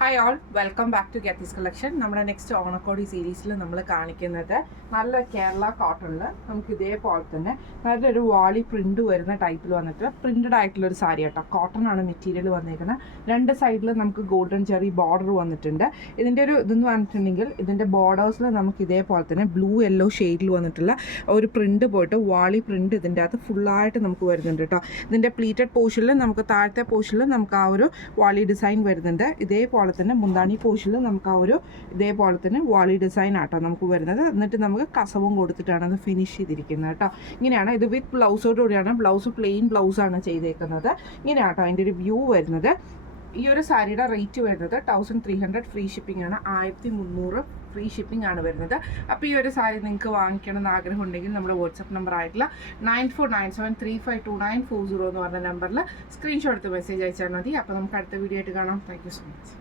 Hi all, welcome back to Getty's collection. നമ്മുടെ next ഓണക്കോടി സീരീസിൽ നമ്മൾ കാണിക്കുന്നത് നല്ല കേരള കോട്ടണിൽ നമുക്ക് ഇതേപോലെ തന്നെ നല്ലൊരു വാളി പ്രിന്റ് വരുന്ന ടൈപ്പിൽ വന്നിട്ട് പ്രിന്റഡ് ആയിട്ടുള്ളൊരു സാരി കേട്ടോ. കോട്ടൺ ആണ് മെറ്റീരിയൽ വന്നേക്കുന്നത്. രണ്ട് സൈഡിൽ നമുക്ക് ഗോൾഡൻ ചെറി ബോർഡർ വന്നിട്ടുണ്ട്. ഇതിൻ്റെ ഒരു ഇതെന്ന് പറഞ്ഞിട്ടുണ്ടെങ്കിൽ ഇതിൻ്റെ ബോർഡേഴ്സിൽ നമുക്ക് ഇതേപോലെ തന്നെ ബ്ലൂ യെല്ലോ ഷെയ്ഡിൽ വന്നിട്ടുള്ള ഒരു പ്രിന്റ് പോയിട്ട് വാളി പ്രിന്റ് ഇതിൻ്റെ അകത്ത് ഫുള്ളായിട്ട് നമുക്ക് വരുന്നുണ്ട് കേട്ടോ. ഇതിൻ്റെ പ്ലീറ്റഡ് പോർഷനിൽ നമുക്ക് താഴത്തെ പോർഷനിൽ നമുക്ക് ആ ഒരു വാളി ഡിസൈൻ വരുന്നുണ്ട്. ഇതേപോലെ തന്നെ മുന്താണി പോർഷനിൽ നമുക്ക് ആ ഒരു ഇതേപോലെ തന്നെ വാളി ഡിസൈൻ ആട്ടോ നമുക്ക് വരുന്നത്. എന്നിട്ട് നമുക്ക് കസവും കൊടുത്തിട്ടാണ് അത് ഫിനിഷ് ചെയ്തിരിക്കുന്നത് കേട്ടോ. ഇങ്ങനെയാണ് ഇത് വിത്ത് ബ്ലൗസോടുകൂടിയാണ്. ബ്ലൗസ് പ്ലെയിൻ ബ്ലൗസാണ് ചെയ്തേക്കുന്നത്. ഇങ്ങനെയാട്ടോ അതിൻ്റെ ഒരു വ്യൂ വരുന്നത്. ഈ ഒരു സാരിയുടെ റേറ്റ് വരുന്നത് 1300 ഫ്രീ ഷിപ്പിംഗ് ആണ്. 1300 ഫ്രീ ഷിപ്പിംഗ് ആണ് വരുന്നത്. അപ്പോൾ ഈ ഒരു സാരി നിങ്ങൾക്ക് വാങ്ങിക്കണം എന്ന് ആഗ്രഹം ഉണ്ടെങ്കിൽ നമ്മുടെ വാട്സപ്പ് നമ്പർ ആയിട്ടുള്ള 9497352940 എന്ന് പറഞ്ഞ നമ്പറിൽ സ്ക്രീൻഷോട്ട് എടുത്ത് മെസ്സേജ് അയച്ചാൽ മതി. അപ്പോൾ നമുക്ക് അടുത്ത വീഡിയോ ആയിട്ട് കാണാം. Thank you so much.